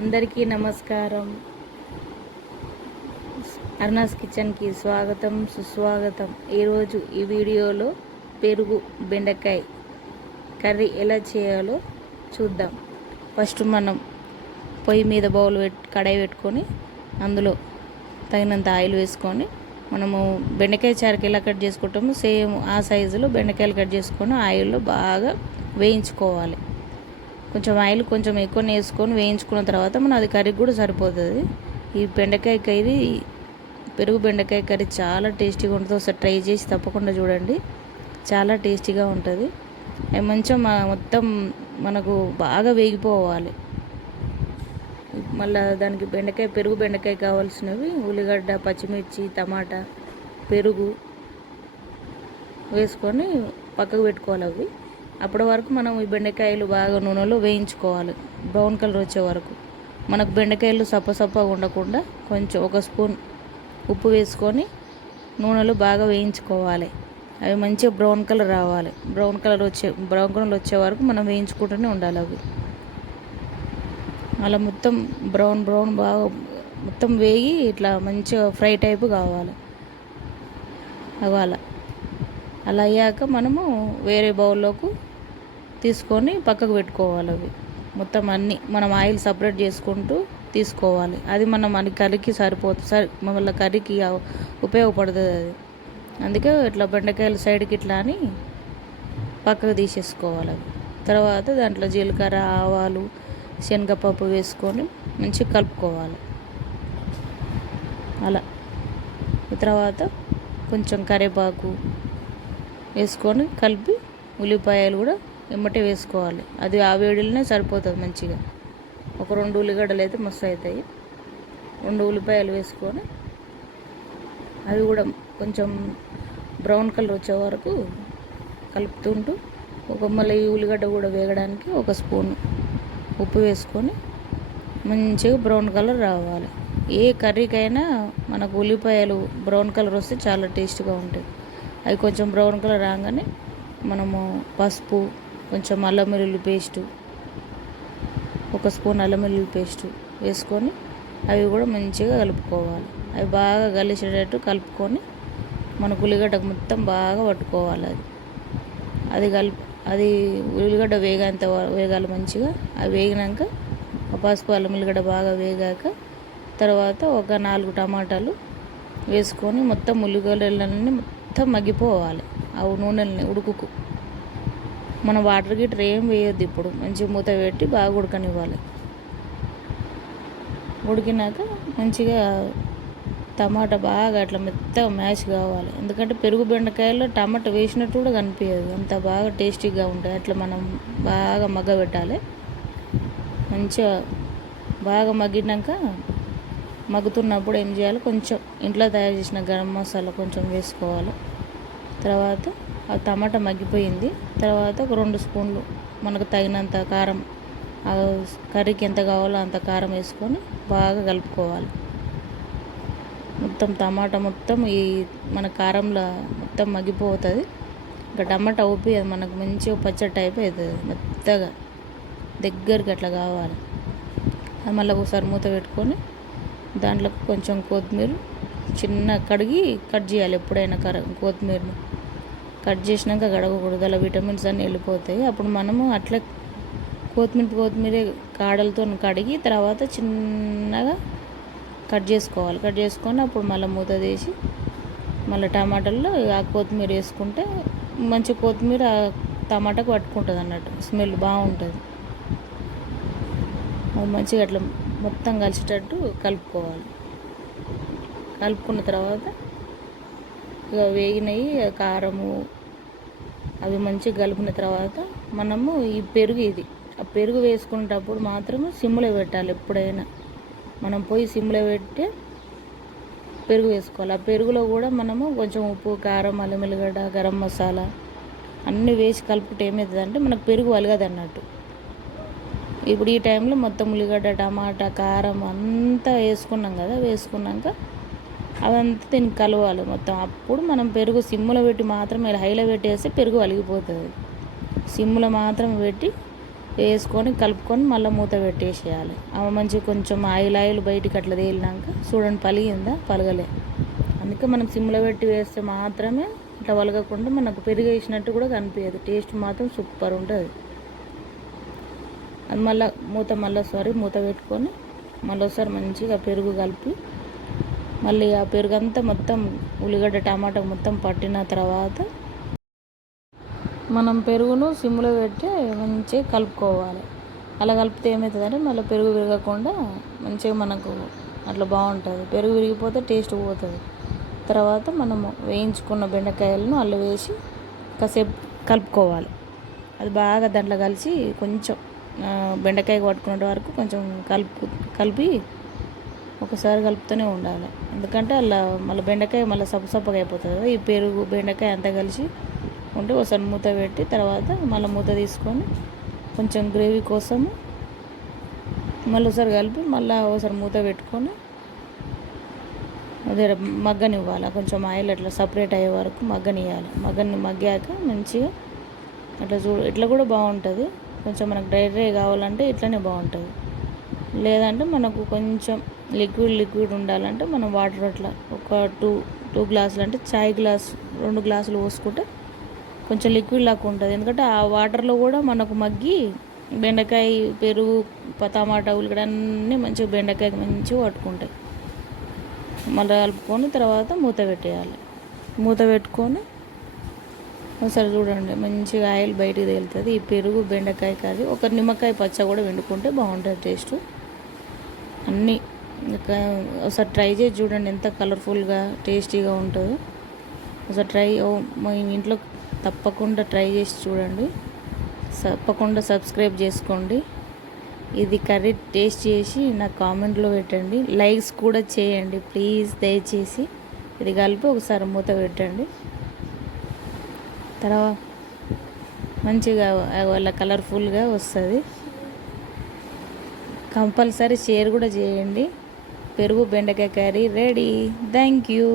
అందరికీ నమస్కారం. అరుణాస్ కిచెన్కి స్వాగతం, సుస్వాగతం. ఈరోజు ఈ వీడియోలో పెరుగు బెండకాయ కర్రీ ఎలా చేయాలో చూద్దాం. ఫస్ట్ మనం పొయ్యి మీద కడాయి పెట్టుకొని అందులో తగినంత ఆయిల్ వేసుకొని మనము బెండకాయ చారుకి ఎలా కట్ చేసుకుంటామో సేమ్ ఆ సైజులో బెండకాయలు కట్ చేసుకొని ఆయిల్లో బాగా వేయించుకోవాలి. కొంచెం ఆయిల్ కొంచెం ఎక్కువనే వేసుకొని వేయించుకున్న తర్వాత మనం అది కర్రీకి కూడా సరిపోతుంది. ఈ బెండకాయ కర్రీ పెరుగు బెండకాయ కర్రీ చాలా టేస్టీగా ఉంటుంది. ఒకసారి ట్రై చేసి తప్పకుండా చూడండి, చాలా టేస్టీగా ఉంటుంది. అవి మంచిగా మొత్తం మనకు బాగా వేగిపోవాలి. మళ్ళీ దానికి పెరుగు బెండకాయ కావాల్సినవి ఉల్లిగడ్డ, పచ్చిమిర్చి, టమాటా, పెరుగు వేసుకొని పక్కకు పెట్టుకోవాలి. అవి అప్పటి వరకు మనం ఈ బెండకాయలు బాగా నూనెలో వేయించుకోవాలి, బ్రౌన్ కలర్ వచ్చే వరకు. మనకు బెండకాయలు సప్పగా ఉండకుండా కొంచెం ఒక స్పూన్ ఉప్పు వేసుకొని నూనెలో బాగా వేయించుకోవాలి. అవి మంచిగా బ్రౌన్ కలర్ రావాలి. బ్రౌన్ కలర్ వచ్చే వరకు మనం వేయించుకుంటూనే ఉండాలి. అవి అలా మొత్తం బ్రౌన్ బాగా మొత్తం వేగి ఇట్లా మంచిగా ఫ్రై టైపు కావాలి. అలా అయ్యాక మనము వేరే బౌల్లోకి తీసుకొని పక్కకు పెట్టుకోవాలి. అవి మొత్తం అన్నీ మనం ఆయిల్ సపరేట్ చేసుకుంటూ తీసుకోవాలి. అది మన కర్రీకి మళ్ళీ కర్రీకి ఉపయోగపడుతుంది అది. అందుకే ఇట్లా బెండకాయల సైడ్కి ఇట్లా అని పక్కకు తీసేసుకోవాలి. అవి తర్వాత దాంట్లో జీలకర్ర, ఆవాలు, శనగపప్పు వేసుకొని మంచిగా కలుపుకోవాలి. అలా తర్వాత కొంచెం కరివేపాకు వేసుకొని కలిపి ఉల్లిపాయలు కూడా ఎమ్మటే వేసుకోవాలి. అది ఆ వేడిలోనే సరిపోతుంది మంచిగా. ఒక 2 ఉల్లిగడ్డలు అయితే మస్తు అవుతాయి. 2 ఉల్లిపాయలు వేసుకొని అవి కూడా కొంచెం బ్రౌన్ కలర్ వచ్చే వరకు కలుపుతుంటూ మళ్ళీ ఈ ఉల్లిగడ్డ కూడా వేగడానికి ఒక స్పూన్ ఉప్పు వేసుకొని మంచిగా బ్రౌన్ కలర్ రావాలి. ఏ కర్రీకైనా మనకు ఉల్లిపాయలు బ్రౌన్ కలర్ వస్తే చాలా టేస్ట్గా ఉంటుంది. అవి కొంచెం బ్రౌన్ కలర్ రాగానే మనము పసుపు, కొంచెం అల్లం వెల్లుల్లి పేస్టు, ఒక స్పూన్ అల్లం వెల్లుల్లి పేస్టు వేసుకొని అవి కూడా మంచిగా కలుపుకోవాలి. అవి బాగా కలిసేటట్టు కలుపుకొని మనకు ఉల్లిగడ్డకు మొత్తం బాగా పట్టుకోవాలి. అది ఉల్లిగడ్డ వేగాలి మంచిగా. అది వేగినాక పసుపు, అల్లం, ఉల్లిగడ్డ బాగా వేగాక తర్వాత ఒక 4 టమాటాలు వేసుకొని మొత్తం ఉల్లిగడ్డలన్నీ మొత్తం మగ్గిపోవాలి. అవి నూనెలని ఉడుకుకు మనం వాటర్ గీటర్ ఏం వేయొద్దు. ఇప్పుడు మంచిగా మూత పెట్టి బాగా ఉడకనివ్వాలి. ఉడికినాక మంచిగా టమాటా బాగా అట్లా మెత్తగా మ్యాష్ కావాలి. ఎందుకంటే పెరుగు బెండకాయలో టమాటా వేసినట్టు కూడా కనిపించదు, అంత బాగా టేస్టీగా ఉంటాయి. అట్లా మనం బాగా మగ్గబెట్టాలి. మంచిగా బాగా మగ్గినాక మగ్గుతున్నప్పుడు ఏం చేయాలి, కొంచెం ఇంట్లో తయారు చేసిన గరం మసాలా కొంచెం వేసుకోవాలి. తర్వాత ఆ టమాటా మగ్గిపోయింది. తర్వాత ఒక 2 స్పూన్లు మనకు తగినంత కారం, కర్రీకి ఎంత కావాలో అంత కారం వేసుకొని బాగా కలుపుకోవాలి. మొత్తం టమాటా మొత్తం మన కారంలో మొత్తం మగ్గిపోతుంది. ఇంకా టమాటా ఉప్పి అది మనకు మంచిగా పచ్చడి టైప్ అవుతుంది. మెత్తగా దగ్గరికి అట్లా కావాలి. అది మళ్ళీ ఒకసారి మూత పెట్టుకొని దాంట్లో కొంచెం కొత్తిమీర చిన్న కడిగి కట్ చేయాలి. ఎప్పుడైనా కొత్తిమీరని కట్ చేసినాక కడగకూడదు, అలా విటమిన్స్ అన్నీ వెళ్ళిపోతాయి. అప్పుడు మనము అట్లా కొత్తిమీర కాడలతో కడిగి తర్వాత చిన్నగా కట్ చేసుకోవాలి. కట్ చేసుకొని అప్పుడు మళ్ళీ మూత తీసి మళ్ళీ టమాటాల్లో ఆ కొత్తిమీర వేసుకుంటే మంచి కొత్తిమీర టమాటాకు పట్టుకుంటుంది అన్నట్టు, స్మెల్ బాగుంటుంది. అది మంచిగా అట్లా మొత్తం కలిసేటట్టు కలుపుకోవాలి. కలుపుకున్న తర్వాత ఇక వేగినవి కారము అవి మంచిగా కలిపిన తర్వాత మనము ఆ పెరుగు వేసుకునేటప్పుడు మాత్రమే సిమ్లో పెట్టాలి. ఎప్పుడైనా మనం పోయి సిమ్లో పెట్టి పెరుగు వేసుకోవాలి. ఆ పెరుగులో కూడా మనము కొంచెం ఉప్పు, కారం, అల్లం వెల్లిగడ్డ, గరం మసాలా అన్నీ వేసి కలుపుకుంటే ఏమవుతుంది అంటే మనకు పెరుగు వలగదు అన్నట్టు. ఇప్పుడు ఈ టైంలో మొత్తం ఉల్లిగడ్డ, టమాటా, కారం అంతా వేసుకున్నాం కదా, వేసుకున్నాక అవంతా దీనికి కలవాలి మొత్తం. అప్పుడు మనం పెరుగు సిమ్లో పెట్టి మాత్రమే, హైలో పెట్టేస్తే పెరుగు వలిగిపోతుంది. సిమ్లో మాత్రం పెట్టి వేసుకొని కలుపుకొని మళ్ళీ మూత పెట్టేసేయాలి. అవి మంచిగా కొంచెం ఆయిల్ బయటికి అట్లా తేలినాక చూడండి పలిగిందా, పలగలే. అందుకే మనం సిమ్లో పెట్టి వేస్తే మాత్రమే ఇట్లా వలగకుండా మనకు పెరుగు వేసినట్టు కూడా కనిపించదు. టేస్ట్ మాత్రం సూపర్ ఉంటుంది. అది మూత పెట్టుకొని మళ్ళీ ఒకసారి మంచిగా పెరుగు కలిపి మళ్ళీ ఆ పెరుగు అంతా మొత్తం ఉల్లిగడ్డ టమాటా మొత్తం పట్టిన తర్వాత మనం పెరుగును సిమ్లో పెట్టి మంచిగా కలుపుకోవాలి. అలా కలిపితే ఏమవుతుందంటే మళ్ళీ పెరుగు విరగకుండా మంచిగా మనకు అట్లా బాగుంటుంది. పెరుగు విరిగిపోతే టేస్ట్ పోతుంది. తర్వాత మనము వేయించుకున్న బెండకాయలను అల్లు వేసి కాసేపు కలుపుకోవాలి. అది బాగా దాంట్లో కలిసి కొంచెం బెండకాయ పట్టుకునే వరకు కొంచెం కలిపి ఒకసారి కలుపుతూనే ఉండాలి. ఎందుకంటే అలా మళ్ళీ బెండకాయ మళ్ళీ సప్పగా అయిపోతుంది కదా. ఈ పెరుగు బెండకాయ అంతా కలిసి ఉంటే ఒకసారి మూత పెట్టి తర్వాత మళ్ళీ మూత తీసుకొని కొంచెం గ్రేవీ కోసము మళ్ళీ ఒకసారి కలిపి మళ్ళీ ఒకసారి మూత పెట్టుకొని అదే మగ్గనివ్వాలి. కొంచెం ఆయిల్ అట్లా సపరేట్ అయ్యే వరకు మగ్గనివ్వాలి. మగ్గాక మంచిగా అట్లా ఇట్లా కూడా బాగుంటుంది. కొంచెం మనకు డ్రై కావాలంటే ఇట్లనే బాగుంటుంది. లేదంటే మనకు కొంచెం లిక్విడ్ ఉండాలంటే మనం వాటర్ అట్లా ఒక టూ గ్లాసులు అంటే చాయ్ గ్లాస్ 2 గ్లాసులు పోసుకుంటే కొంచెం లిక్విడ్ లాగా ఉంటుంది. ఎందుకంటే ఆ వాటర్లో కూడా మనకు మగ్గి బెండకాయ పెరుగు టమాటా ఉల్లిగడ్డ అన్నీ మంచిగా బెండకాయకి మంచిగా పట్టుకుంటాయి. మళ్ళీ కలుపుకొని తర్వాత మూత పెట్టేయాలి. మూత పెట్టుకొని ఒకసారి చూడండి మంచిగా ఆయిల్ బయటికి తేలుతుంది. ఈ పెరుగు బెండకాయ కర్రీ ఒక నిమ్మకాయ పచ్చ కూడా వండుకుంటే బాగుంటుంది టేస్ట్. అన్నీ ఒకసారి ట్రై చేసి చూడండి ఎంత కలర్ఫుల్గా టేస్టీగా ఉంటుందో. ఒకసారి మా ఇంట్లో తప్పకుండా ట్రై చేసి చూడండి. తప్పకుండా సబ్స్క్రైబ్ చేసుకోండి. ఇది కర్రీ టేస్ట్ చేసి నాకు కామెంట్లో పెట్టండి. లైక్స్ కూడా చేయండి ప్లీజ్ దయచేసి. ఇది కలిపి ఒకసారి మూత పెట్టండి. తర్వాత మంచిగా వాళ్ళ కలర్ఫుల్గా వస్తుంది. కంపల్సరీ షేర్ కూడా చేయండి. పెరుగు బెండకాయ కర్రీ రెడీ. Thank you.